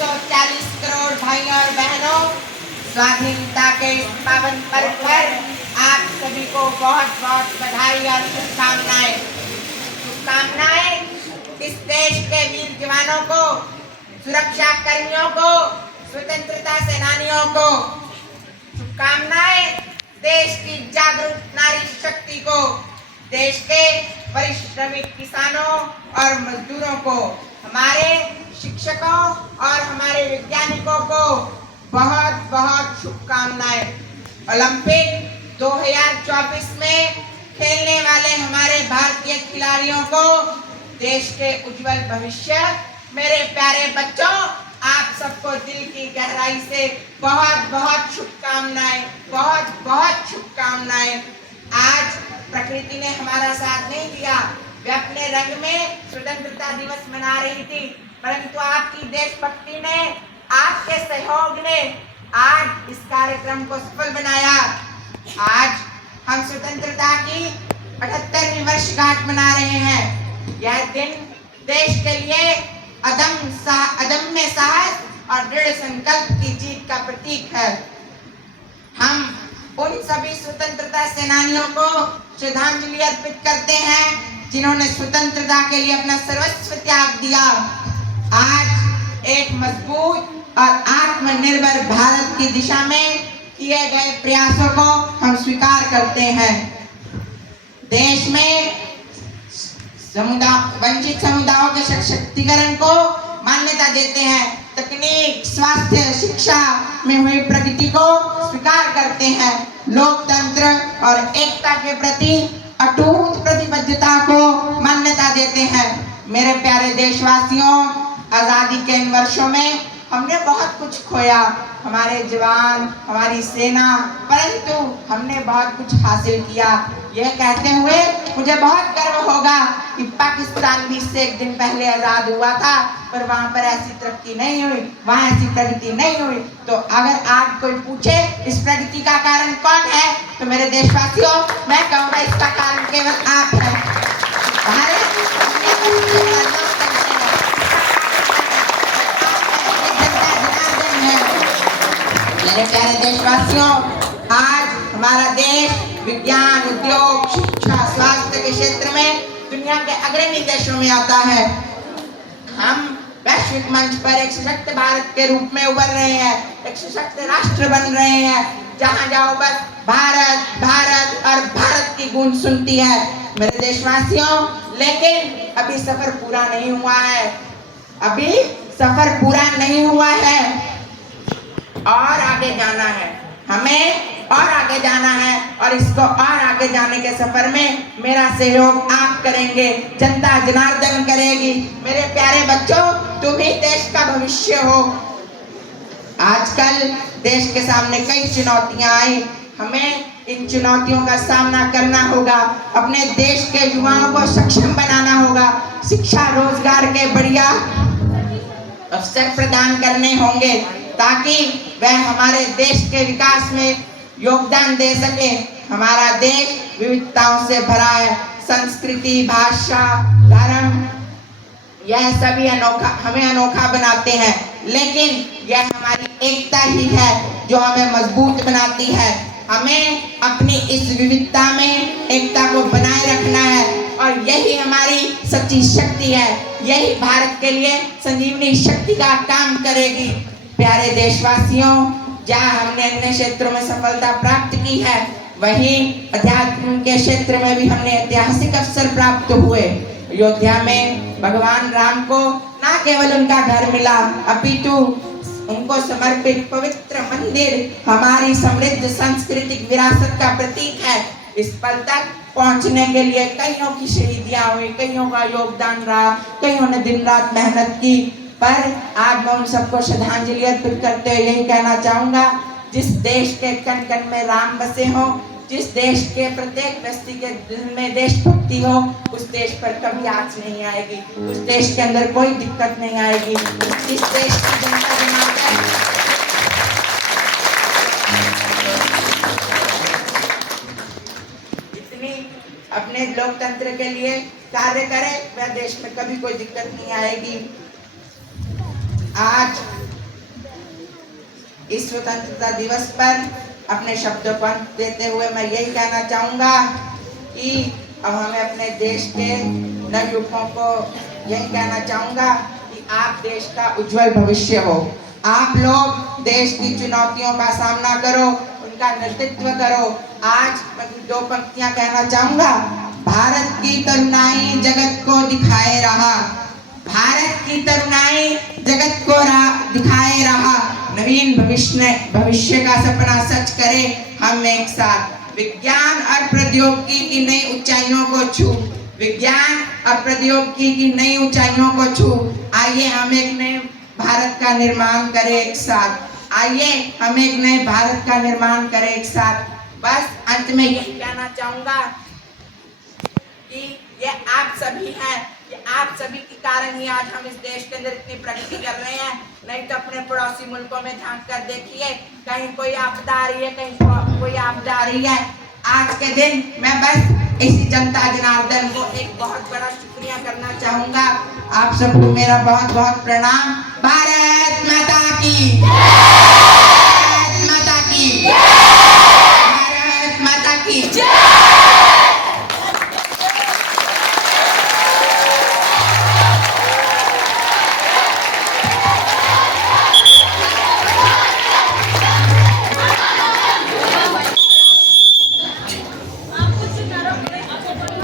140 करोड़ भाइयों और बहनों, स्वाधीनता के इस पावन पर्व पर आप सभी को बहुत बहुत बधाई और शुभकामनाएं। इस देश के वीर जवानों को, सुरक्षा कर्मियों को, स्वतंत्रता सेनानियों को। शुभकामनाएं देश की जागरूक नारी शक्ति को, देश के परिश्रमी किसानों और मजदूरों को, हमारे शिक्षकों और हमारे वैज्ञानिकों को बहुत बहुत शुभकामनाएं। ओलंपिक 2024 में खेलने वाले हमारे भारतीय खिलाड़ियों को देश के उज्जवल भविष्य। मेरे प्यारे बच्चों, आप सबको दिल की गहराई से बहुत बहुत शुभकामनाएं, बहुत बहुत शुभकामनाएं। आज प्रकृति ने हमारा साथ नहीं दिया, वे अपने रंग में स्वतंत्रता दिवस मना रही थी, परंतु आपकी देशभक्ति ने, आपके सहयोग ने आज इस कार्यक्रम को सफल बनाया। आज हम स्वतंत्रता की 78वीं वर्षगांठ मना रहे हैं। यह दिन देश के लिए अदम्य साहस और दृढ़ संकल्प की जीत का प्रतीक है। हम उन सभी स्वतंत्रता सेनानियों को श्रद्धांजलि अर्पित करते हैं जिन्होंने स्वतंत्रता के लिए अपना सर्वस्व त्याग दिया। आज एक मजबूत और आत्मनिर्भर भारत की दिशा में किए गए प्रयासों को हम स्वीकार करते हैं। देश में वंचित समुदायों के सशक्तिकरण को मान्यता देते हैं। तकनीक, स्वास्थ्य, शिक्षा में हुई प्रगति को स्वीकार करते हैं। लोकतंत्र और एकता के प्रति अटूट प्रतिबद्धता को मान्यता देते हैं। मेरे प्यारे देशवासियों, आजादी के इन वर्षों में हमने बहुत कुछ खोया, हमारे जवान, हमारी सेना, परंतु हमने बहुत कुछ हासिल किया। यह कहते हुए मुझे बहुत गर्व होगा कि पाकिस्तान भी इससे एक दिन पहले आजाद हुआ था, पर वहां पर ऐसी तरक्की नहीं हुई, वहां ऐसी प्रगति नहीं हुई। तो अगर आज कोई पूछे इस प्रगति का कारण कौन है, तो मेरे देशवासियों, मैं कहूँगा इसका कारण केवल आप हैं। मेरे प्यारे देशवासियों, आज हमारा देश विज्ञान, उद्योग, शिक्षा, स्वास्थ्य के क्षेत्र में दुनिया के अग्रणी देशों में आता है। हम वैश्विक मंच पर एक सशक्त भारत के रूप में उभर रहे हैं, एक सशक्त राष्ट्र बन रहे हैं। जहां जाओ बस भारत भारत और भारत की गूंज सुनती है। मेरे देशवासियों, लेकिन अभी सफर पूरा नहीं हुआ है, अभी सफर पूरा नहीं हुआ है, और आगे जाना है, हमें और आगे जाना है। और इसको और आगे जाने के सफर में मेरा सहयोग आप करेंगे, जनता जनार्दन करेगी। मेरे प्यारे बच्चों, तुम ही देश का भविष्य हो। आजकल देश के सामने कई चुनौतियां आई, हमें इन चुनौतियों का सामना करना होगा। अपने देश के युवाओं को सक्षम बनाना होगा, शिक्षा रोजगार के बढ़िया अवसर प्रदान करने होंगे ताकि वह हमारे देश के विकास में योगदान दे सके। हमारा देश विविधताओं से भरा है, संस्कृति, भाषा, धर्म, यह सभी हमें अनोखा बनाते हैं, लेकिन यह हमारी एकता ही है जो हमें मजबूत बनाती है। हमें अपनी इस विविधता में एकता को बनाए रखना है, और यही हमारी सच्ची शक्ति है, यही भारत के लिए संजीवनी शक्ति का काम करेगी। प्यारे देशवासियों, जहाँ हमने अन्य क्षेत्रों में सफलता प्राप्त की है, वहीं अध्यात्म के क्षेत्र में भी हमने ऐतिहासिक अवसर प्राप्त हुए। अयोध्या में भगवान राम को न केवल उनका घर मिला, अपितु उनको समर्पित पवित्र मंदिर हमारी समृद्ध सांस्कृतिक विरासत का प्रतीक है। इस पल तक पहुंचने के लिए कईयों की शहीदियां हुई, कईयों का योगदान रहा, कईयों ने दिन रात मेहनत की, पर आज मैं उन सबको श्रद्धांजलि अर्पित करते हुए यही कहना चाहूंगा, जिस देश के कण कण में राम बसे हो, जिस देश के प्रत्येक व्यक्ति के दिल में देशभक्ति हो, उस देश पर कभी आँच नहीं आएगी, उस देश के अंदर कोई दिक्कत नहीं आएगी। इस देश की जनता जनार्दन जितनी अपने लोकतंत्र के लिए कार्य करे, वह देश में कभी कोई दिक्कत नहीं आएगी। आज इस स्वतंत्रता दिवस पर अपने शब्दों पर देते हुए मैं यही कहना चाहूँगा कि अब हमें अपने देश के नवयुवकों को यही कहना चाहूँगा कि आप देश का उज्जवल भविष्य हो। आप लोग देश की चुनौतियों का सामना करो, उनका नेतृत्व करो। आज मैं दो पंक्तियां कहना चाहूँगा। भारत की तरुणाई जगत को दिखाए रहा, भारत की तरुणाई जगत को दिखाए रहा, नवीन भविष्य का सपना सच करे हम एक साथ। विज्ञान और प्रौद्योगिकी की नई ऊंचाइयों को छू, विज्ञान और प्रौद्योगिकी की नई ऊंचाइयों को छू। आइए हम एक नए भारत का निर्माण करें एक साथ। आइए हम एक नए भारत का निर्माण करें एक साथ। बस अंत में यही कहना चाहूँगा कि ये आप सभी हैं, ये आप सभी के कारण ही आज हम इस देश के अंदर इतनी प्रगति कर रहे हैं। नहीं तो अपने पड़ोसी मुल्कों में झांक कर देखिए, कहीं कोई आपदा आ रही है, कहीं कोई आपदा आ रही है। आज के दिन मैं बस इसी जनता जनार्दन को एक बहुत बड़ा शुक्रिया करना चाहूँगा। आप सबको मेरा बहुत बहुत प्रणाम। भारत माता की